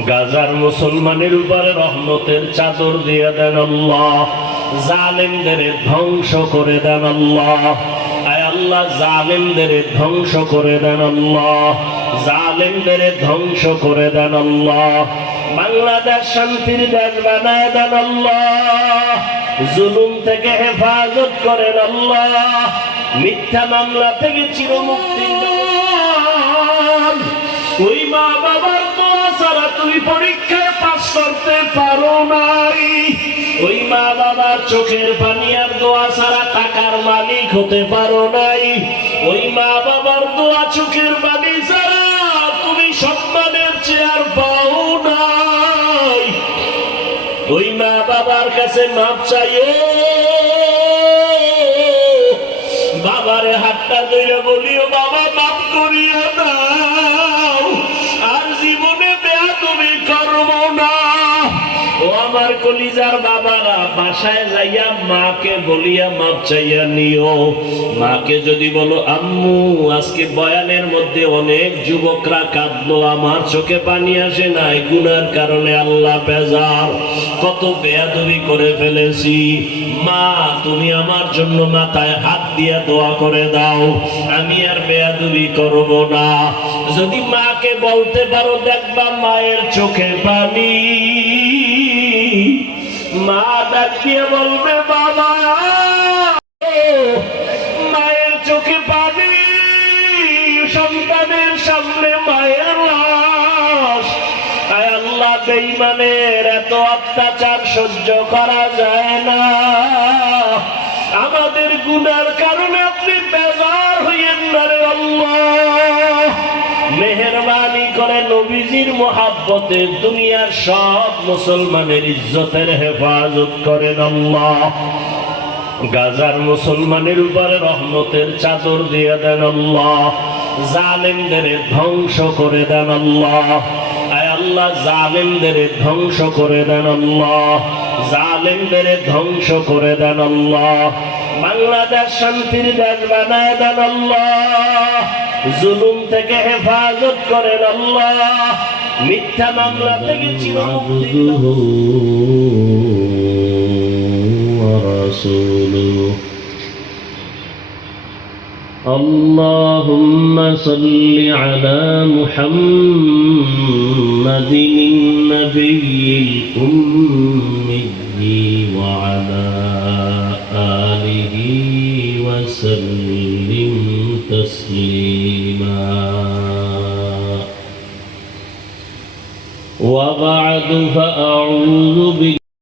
গাজার মুসলমানের উপরে রহমতের চাদর দিয়ে দেন আল্লাহ। জালিমদের ধ্বংস করে দেন আল্লাহ। আয় আল্লাহ, জালিমদের ধ্বংস করে দেন আল্লাহ। জালিমদের ধ্বংস করে দেন আল্লাহ। বাংলাদেশ শান্তির দেশ বানায় দেন আল্লাহ। জুলুম থেকে হেফাজত করেন আল্লাহ। মিথ্যা মামলা থেকে চিরমুক্তি দান। ওই মা বাবার দোয়া ছাড়া তুই পরীক্ষায় পাস করতে পারো নাই। ওই মা বাবার চোখের পানি আর দোয়া ছাড়া টাকার মালিক হতে পারো নাই। ওই মা বাবার দোয়া চোখের পানি ছাড়া তুমি সম্মানের চেয়ার পাও নাই। ওই মা বাবার কাছে মাপ চাইও। বাবারে হাতটা ধরে বলিও, বাবা মাপ করিয়া দাও, আর জীবনে বেয়াদবি করব না। ও আমার কলিজার বাবারা, বাসায় যাইয়া মাকে বলিয়া মাপ চাইয়া নিও। মাকে যদি বলো, আম্মু আজকে বয়ানের মধ্যে অনেক যুবকরা কাঁদলো, আমার চোখে পানি আসে নাই, গুনার কারণে আল্লাহ বেজার, কত বেয়াদবি করে ফেলেছি। মা তুমি আমার জন্য মাথায় হাত দিয়া দোয়া করে দাও, আমি আর বেয়াদবি করব না। যদি মাকে বলতে পারো, দেখবা মায়ের চোখে পানি। মা ডাক দিয়ে বলবে, বাবা। মায়ের চোখে পানি, সন্তানের সামনে মায়ের লাশ। আয় আল্লাহ, বেঈমানের এত অত্যাচার সহ্য করা যায় না। আমাদের গুনার কারণে আপনি বেজার হইয়েন না রে আল্লাহ। মেহেরবানি করে নবীজির মোহাব্বতে দুনিয়ার সব মুসলমানের ইজ্জতের হেফাজত করেন আল্লাহ। গাজার মুসলমানের উপরে রহমতের চাদর দিয়ে দেন আল্লাহ। জালিমদের ধ্বংস করে দেন আল্লাহ। আয় আল্লাহ, জালিমদের ধ্বংস করে দেন আল্লাহ। জালিমদের ধ্বংস করে দেন আল্লাহ। বাংলাদেশ শান্তির দেশ বানায় দেন আল্লাহ। জুলুম থেকে হেফাজত করেন আল্লাহ। মিথ্যা মামলা থেকে চিরমুক্তি দান। اللهم صل على محمد النبي الأمي وعلى آله وسلم تسليما. وبعد فأعوذ